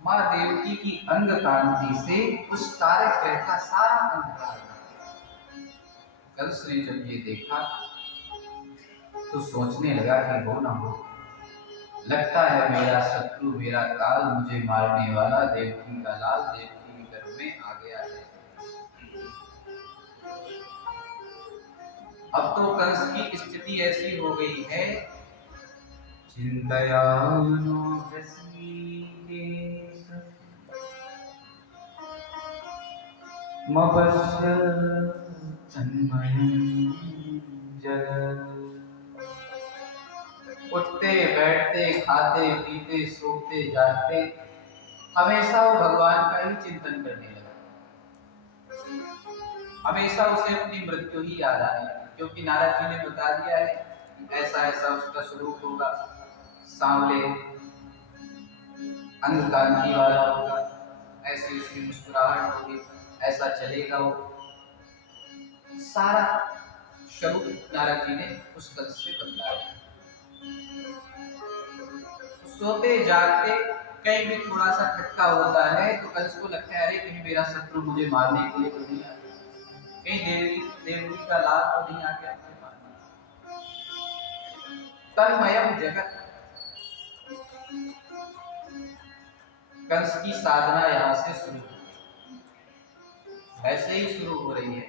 माँ देवकी की अंग कांति से उस कार्यक्रम का सारा अंधकार। कंस ने जब ये देखा तो सोचने लगा कि हो ना हो, लगता है मेरा शत्रु, मेरा काल, मुझे मारने वाला देवकी का लाल देवकी के गर्भ में आ गया है। अब तो कंस की स्थिति ऐसी हो गई है, चिंतयानो मपश्य तन्मयं जगत्। उठते बैठते खाते पीते सोते जागते हमेशा वो भगवान का ही चिंतन करने लगा। हमेशा उसे अपनी मृत्यु ही याद आ रही, क्योंकि नारद जी ने बता दिया है कि ऐसा ऐसा उसका स्वरूप होगा, सांवले अंग कांति वाला होगा, ऐसी उसकी मुस्कुराहट होगी, ऐसा चलेगा वो। सारा स्वरूप नारद जी ने उस कंस से बदलाया। सोते जागते कहीं भी थोड़ा सा खटका होता है तो कंस को लगता है अरे कहीं मेरा शत्रु मुझे मारने के लिए तो नहीं आ गया, कहीं देवी का लाभ तो नहीं आ गया। तन्मयम जगत। कंस की साधना यहां से शुरू होगी, ऐसे ही शुरू हो रही है।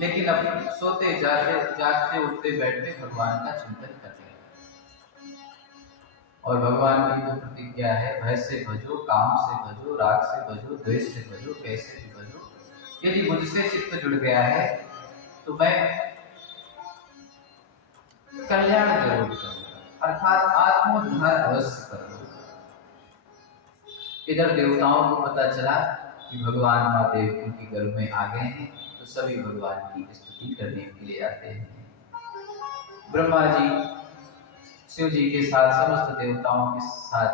लेकिन अब सोते जागते उठते बैठते भगवान का चिंतन करते हैं। और भगवान की तो प्रतिज्ञा है, भय से भजो, काम से भजो, राग से भजो, द्वेष से भजो, कैसे भी भजो, यदि मुझसे चित्त जुड़ गया है तो मैं कल्याण जरूर करूंगा, अर्थात आत्मोद्धार अवश्य करूंगा। इधर देवताओं को पता चला कि भगवान महादेव उनके गर्भ में आ गए हैं, तो सभी भगवान की स्तुति करने के लिए आते हैं। ब्रह्मा जी शिव जी के साथ समस्त देवताओं के साथ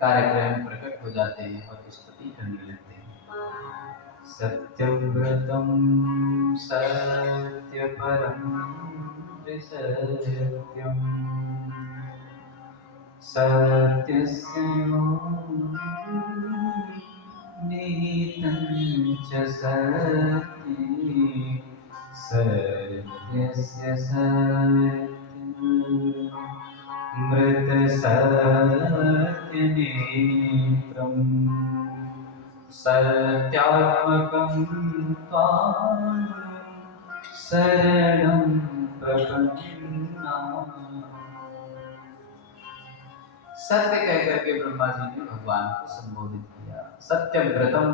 कार्यक्रम में प्रकट हो जाते हैं और स्तुति करने लगते हैं। सत्यव्रतम सत्यपरम सत्यम सत्यस्य निहितं च सत्ये सत्यस्य सत्यम् मृत सत्यनेत्रम् सत्यात्मकं त्वां शरणं प्रपन्नाः। सत्य कहकर के ब्रह्मा जी ने भगवान को संबोधित किया। सत्यम व्रतम,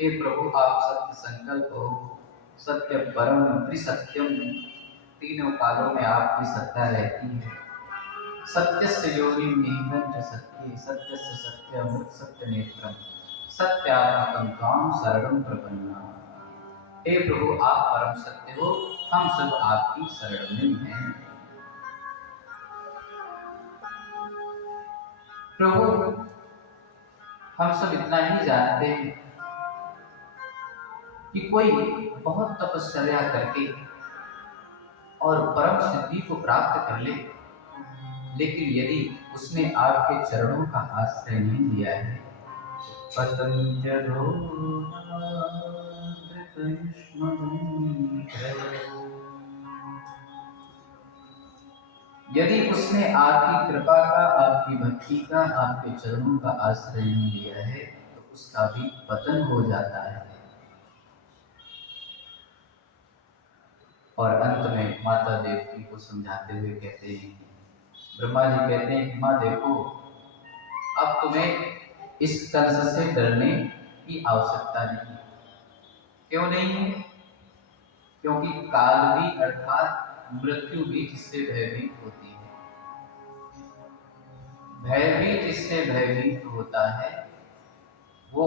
हे प्रभु आप सत्य संकल्प हो, सत्य परम त्रिसत्यम, तीनों कालों में आपकी सत्ता रहती है। सत्यस्य योनिं निहितं च सत्ये सत्यस्य सत्यमृत सत्यनेत्रम् सत्यात्मकं त्वां शरणं प्रपन्नाः। हे प्रभु आप परम सत्य हो, हम सब आपकी शरण में हैं। प्रभु हम सब इतना ही जानते हैं कि कोई बहुत तपस्या करके और परम सिद्धि को प्राप्त कर ले, लेकिन यदि उसने आपके चरणों का आश्रय नहीं लिया है, पतंजलो यदि उसने आपकी कृपा का, आपकी भक्ति का, आपके चरणों का आश्रय नहीं लिया है, तो उसका भी पतन हो जाता है। और अंत में माता देवकी को समझाते हुए कहते हैं, ब्रह्मा जी कहते हैं कि माँ देखो, अब तुम्हें इस कंस से डरने की आवश्यकता नहीं। क्यों नहीं है? क्योंकि काल भी अर्थात मृत्यु भी जिससे भयभीत होती है, भय भी जिससे भयभीत होता है, वो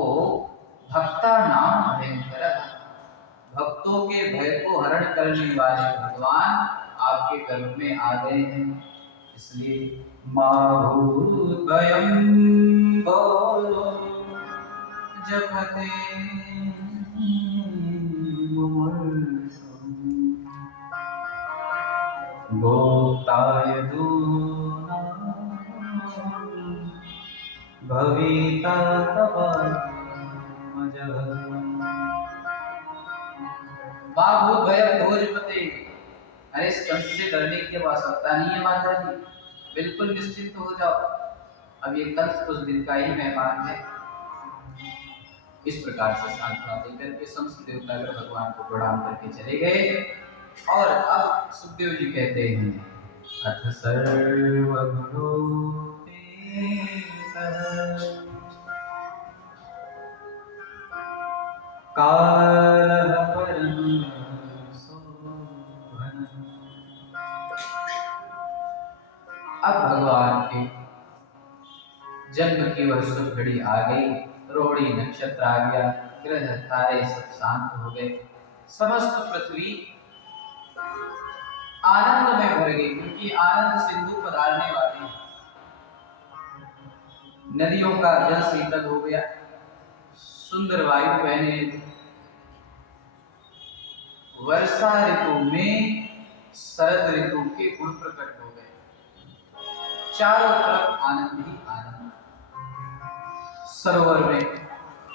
भक्ता नाम भयंकर, भक्तों के भय को हरण करने वाले भगवान आपके गर्भ में आ गए हैं। इसलिए मां भूत भयं बोलो जपते भोक्ताय दूना भविता भूत भयं भोजपते। अरे इस कंस से डरने की आवश्यकता नहीं है माता जी, बिल्कुल निश्चिंत हो जाओ, अब ये कंस कुछ दिन का ही मेहमान है। इस प्रकार से सांत्वना देकर के समस्त देवतागण भगवान को प्रणाम करके चले गए। और अब सुखदेव जी कहते हैं, अथ सर्वगुणो कालः परम शोभनः। अब भगवान के जन्म की वह शुभ घड़ी आ गई, रोहिणी नक्षत्र आ गया, ग्रह तारे सब शांत हो गए, समस्त पृथ्वी आनंद में भर गई, क्योंकि आनंद सिंधु पधारने वाले हैं। नदियों का जल शीतल हो गया, सुंदर वायु बहने लगी, वर्षा ऋतु में शरद ऋतु के गुण प्रकट हो गए, चारों तरफ आनंद ही आनंद। सरोवर में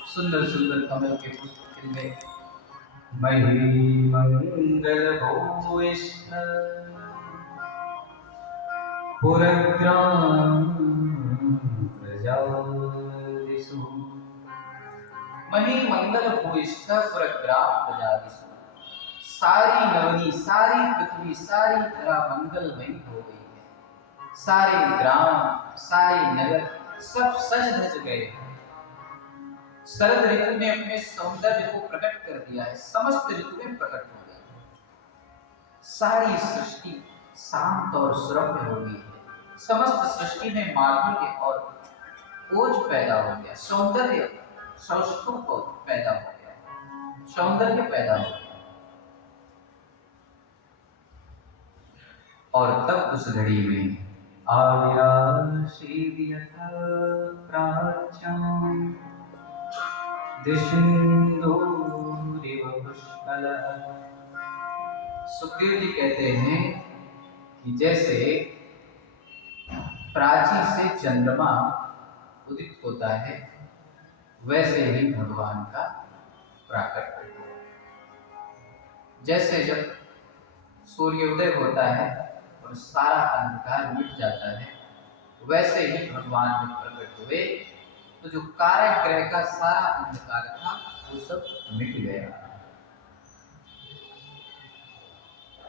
सुंदर सुंदर कमल के पुष्प खिल गए, मही मंगल भूयिष्ठ पुरग्राम प्रजादिषु। मही मंगल भूयिष्ठ पुरग्राम प्रजादिषु। सारी नवनी, सारी पृथ्वी, सारी धरा मंगलमयी हो गई है। सारे ग्राम, सारे नगर सब सज धज गए हैं। शरद ऋतु ने अपने सौंदर्य को प्रकट कर दिया है, समस्त ऋतुएं प्रकट हो गई है। सारी सृष्टि शांत और सुरम्य हो गई है। समस्त सृष्टि में माधुर्य और ओज पैदा हो गया, सौंदर्य, सौष्ठव पैदा हो गया, सौंदर्य पैदा हो गया। और तब उस घड़ी में आविराशीद यथा प्राच्यां दिशिन्दूरिव पुष्कलः। सुखदेव जी कहते हैं कि जैसे प्राची से चंद्रमा उदित होता है, वैसे ही भगवान का प्राकट्य। जैसे जब सूर्योदय होता है और सारा अंधकार मिट जाता है, वैसे ही भगवान जब प्रकट हुए तो जो कारागृह का सारा अंधकार था वो सब मिट गया।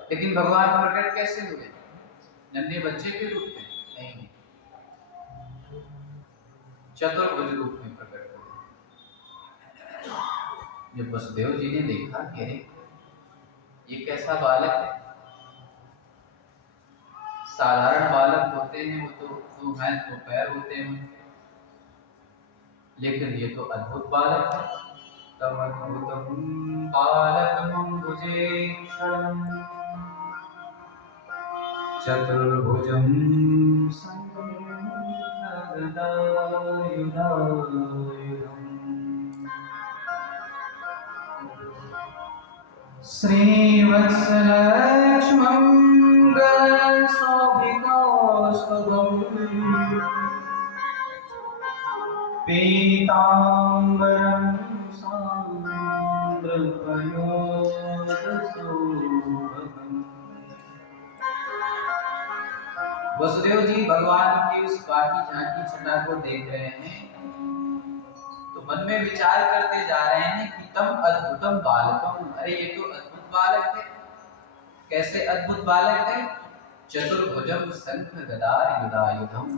लेकिन भगवान प्रकट कैसे हुए? नन्हे बच्चे के रूप में नहीं, चतुर्भुज रूप में प्रकट हुए। जब वसुदेव जी ने देखा कि ये कैसा बालक है, साधारण बालक होते हैं वो तो दो हाथ दो पैर होते हैं, लेकिन ये तो अद्भुत बालक है। तम अद्भुतम बालकम भुजेक्षणम चतुर्भुजम श्रीवत्सलक्ष्मं गलशोभितौस्तुभम् पीताम्बरं सान्द्रपयोधसौभगम्। वसुदेव जी भगवान की उस बाकी झांकी छटा को देख रहे हैं तो मन में विचार करते जा रहे हैं कि तम अद्भुतम बालकम, अरे ये तो अद्भुत बालक है। कैसे अद्भुत बालक है? चतुर्भुजम शंख गदा युधायुधम,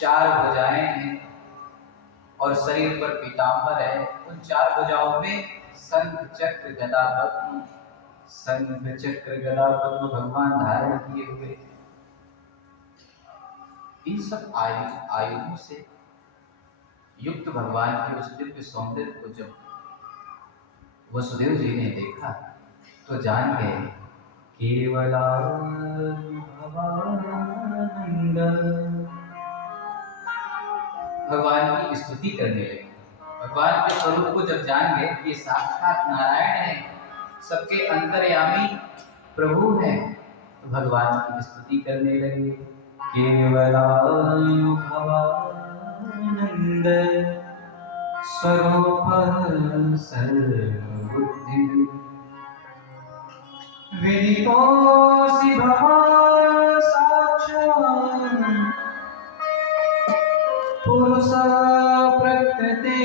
चार भुजाएं हैं और शरीर पर पीतांबर है। उन चार भुजाओं में शंख चक्र गदा पद्म, शंख चक्र गदा पद्म भगवान धारण किए हुए। इन सब आयुधों से युक्त भगवान के उस दिव्य सौंदर्य को जब वसुदेव जी ने देखा तो जान गए केवलानुभवानंद। भगवान की स्तुति करने लगे। भगवान के स्वरूप को जब जान गए कि ये साक्षात नारायण है, सबके अंतर्यामी प्रभु हैं, तो भगवान की स्तुति करने लगे। केवलानुभवानंद स्वरूप सर्वबुद्धि विदितोऽसि भवान् साक्षात् पुरुष प्रकृते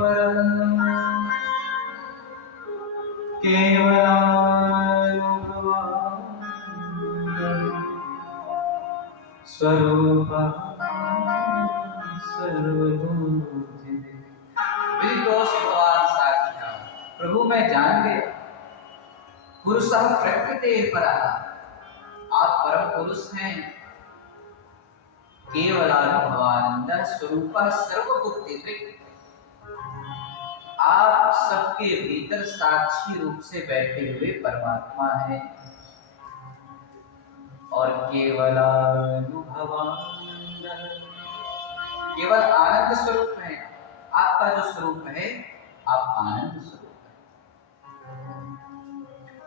परम् केवलानुभवानंद स्वरूप सर्वभूति। प्रभु मैं जान गया, पुरुष प्रकृते परः, आप परम पुरुष हैं। केवलानुभवानंद स्वरूप सर्वभूति, आप सबके भीतर साक्षी रूप से बैठे हुए परमात्मा हैं। और केवलानुभवानंद, केवल आनंद स्वरूप है। आपका जो स्वरूप है, आप आनंद स्वरूप है।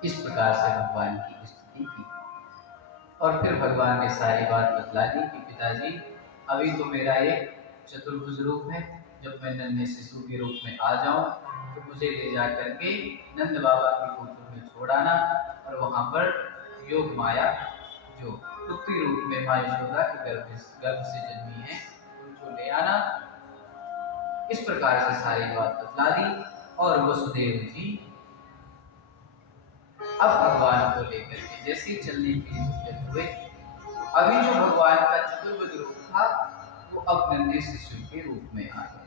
इस प्रकार से भगवान की स्तुति की और फिर भगवान ने सारी बात बतला दी कि पिताजी अभी तो मेरा एक चतुर्भुज रूप है, जब मैं नन्हे शिशु के रूप में आ जाऊं तो मुझे ले जा करके नंद बाबा की गोद में छोड़ाना और वहां पर योग माया जो पुत्री रूप में माँ यशोदा के गर्भ से जन्मी है उनको ले आना। इस प्रकार से सारी बात बतला दी और वसुदेव जी अब भगवान को लेकर के जैसे ही चलने के लिए हुए, अभी जो भगवान का चतुर्भुज रूप था वो अब नन्हे शिशु के रूप में आ गया।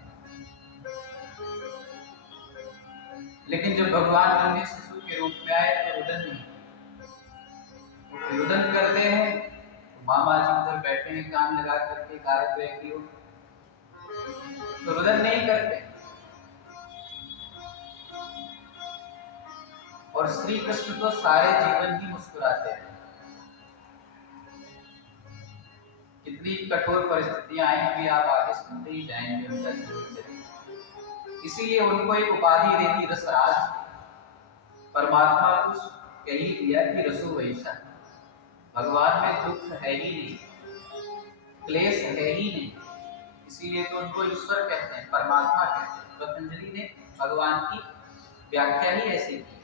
लेकिन जब भगवान नन्हे शिशु के रूप में आए तो रुदन नहीं, रुदन करते हैं तो मामा जी उधर बैठे हैं कान लगा करके कारक व्यक्ति हो, तो रुदन नहीं करते। और श्री कृष्ण तो सारे जीवन ही मुस्कुराते हैं, कितनी कठोर परिस्थितियां आई अभी आप आगे सुनते ही जाएंगे उनका जीवन चरित्र। इसीलिए उनको एक उपाधि दे दी रसराज। परमात्मा को कह ही दिया कि रसो वैसा, भगवान में दुख है ही नहीं, क्लेश है ही नहीं, इसीलिए तो उनको ईश्वर कहते हैं, परमात्मा कहते हैं। पतंजलि ने भगवान की व्याख्या ही ऐसी की।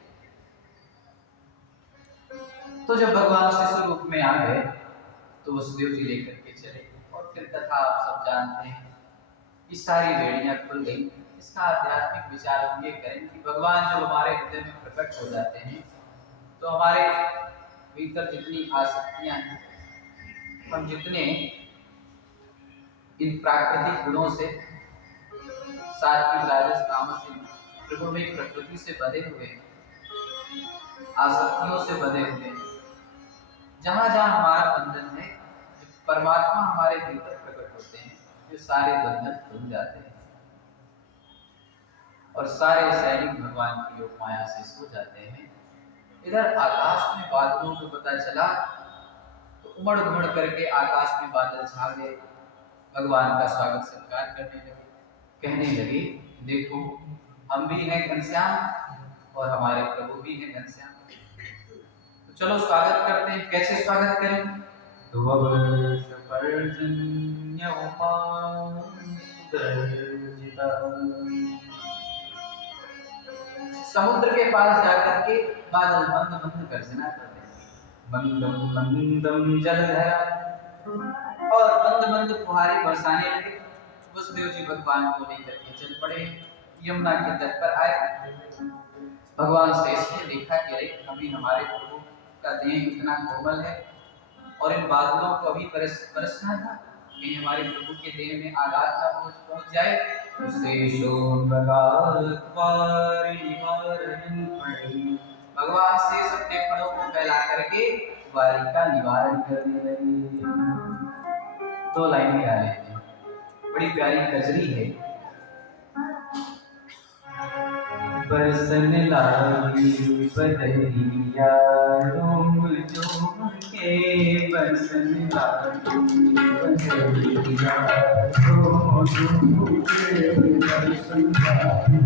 तो जब भगवान शिशु रूप में आ गए तो वसुदेव जी लेकर के चले और फिर कथा आप सब जानते हैं कि सारी बेड़ियां खुल गई। इसका आध्यात्मिक विचार हम ये करें कि भगवान जब हमारे हृदय में प्रकट हो जाते हैं तो हमारे भीतर जितनी आसक्तियां हैं, हम जितने इन प्राकृतिक गुणों से सात्विक राजस तामस त्रिगुणमयी प्रकृति से बंधे हुए, आसक्तियों से बंधे हुए, जहां जहां हमारा बंधन है, परमात्मा हमारे भीतर प्रकट होते हैं, ये सारे बंधन खुल जाते हैं और सारे सैनिक भगवान की योग माया से सो जाते हैं। इधर आकाश में बादलों को पता चला तो उमड़ उमड़ करके आकाश में बादल छा गए, भगवान का स्वागत सत्कार करने लगे, कहने लगे देखो हम भी हैं घनश्याम और हमारे प्रभु भी हैं घनश्याम, तो चलो स्वागत करते हैं। कैसे स्वागत करें? समुद्र के पास जाकर के बादल मंद मंद गर्जना करते हैं, मंदम मंदम जलधरा, और मंद मंद फुहारे बरसाने लगे। वसुदेव जी भगवान को लेकर के चल पड़े, यमुना के तट पर आए। भगवान शेष ने देखा कि अरे अभी हमारे प्रभु का देह इतना कोमल है और इन बादलों को अभी बरसना था कि हमारे प्रभु के देह में आघात ना पहुंच जाए। भगवान से सबके फलों को फैला करके वारी का निवारण करने लगे। दो लाइनें गा लेते हैं, बड़ी प्यारी गजरी है। बरसन लागी बदरिया झूम झूम के, बरसन लागी बदरिया झूम झूम के, बरसन लागी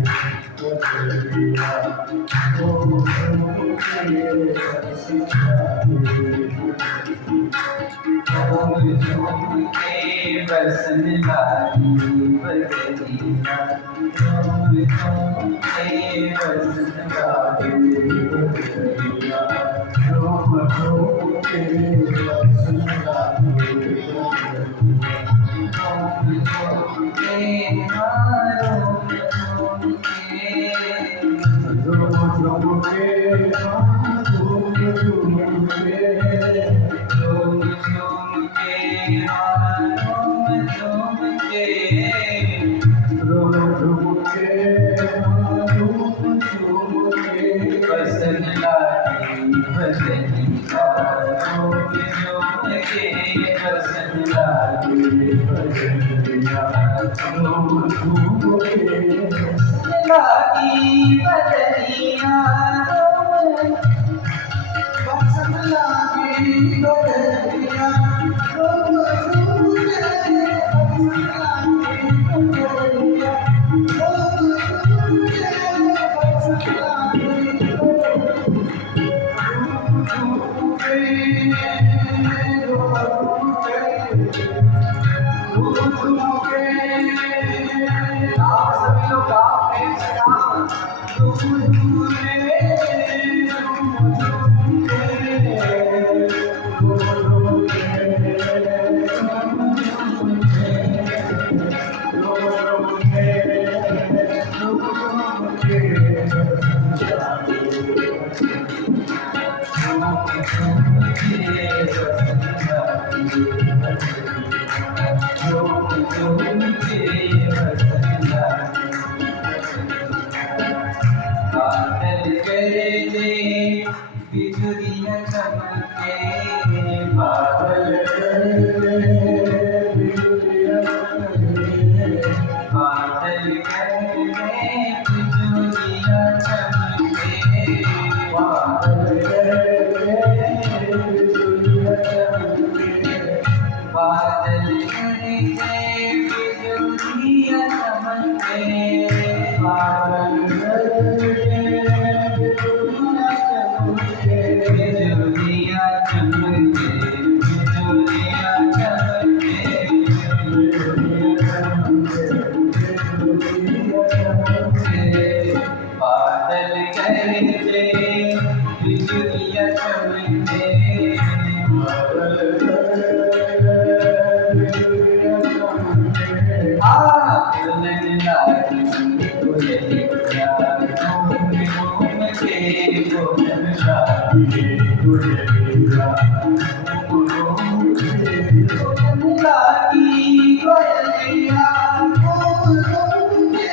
बदरिया झूम झूम के, बरसन लागी झूम झूम के, बरसन लागी बदरिया झूम झूम के, बरसन लागी बदरिया झूम झूम के, बरसन लागी बदरिया झूम झूम के, झूम झूम के, झूम झूम के, झूम झूम के, झूम झूम के, झूम झूम के, झूम झूम के, बरसन लागी बदरिया झूम झूम के, बरसन लागी बदरिया झूम झूम के, बरसन लागी बदरिया बरसन लागी बदरिया झूम झूम के, बरसन लागी बदरिया झूम झूम के, बरसन लागी आप सभी लोग बादल गरजे बिजुलियाँ चमके, बादल गरजे बिजुलियाँ चमके, बादल गरजे बिजुलियाँ चमके, बादल गरजे बिजुलियाँ चमके, बादल गरजे बिजुलियाँ चमके, बादल गरजे बिजुलियाँ चमके, बिजुलियाँ चमके, बिजुलियाँ चमके, बिजुलियाँ चमके, बादल गरजे बिजुलियाँ चमके, बादल गरजे बिजुलियाँ चमके। दुल्हन लागी कोयलिया घूम घूम के,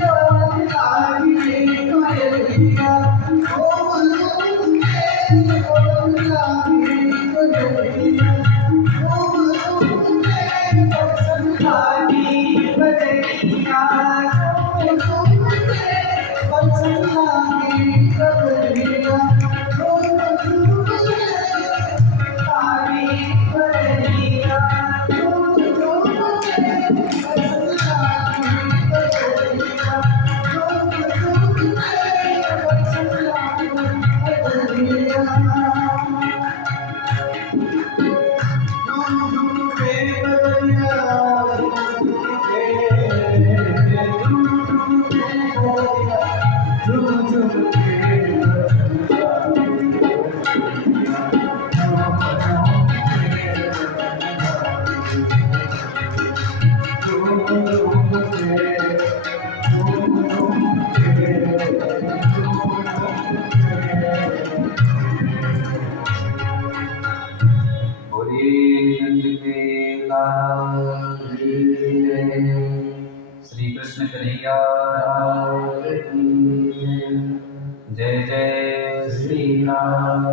दुल्हन लागी कोयलिया घूम घूम के, दुल्हन लागी कोयलिया घूम घूम के, दुल्हन लागी कोयलिया घूम घूम के, दुल्हन लागी कोयलिया घूम घूम के, बरसन लागी बदरिया घूम घूम के, बरसन लागी बदरिया घूम घूम के, लागी बदरिया घूम घूम के, बरसन लागी बदरिया घूम घूम के, बरसन लागी बदरिया। श्री कृष्ण कन्हैया जय जय श्री राम।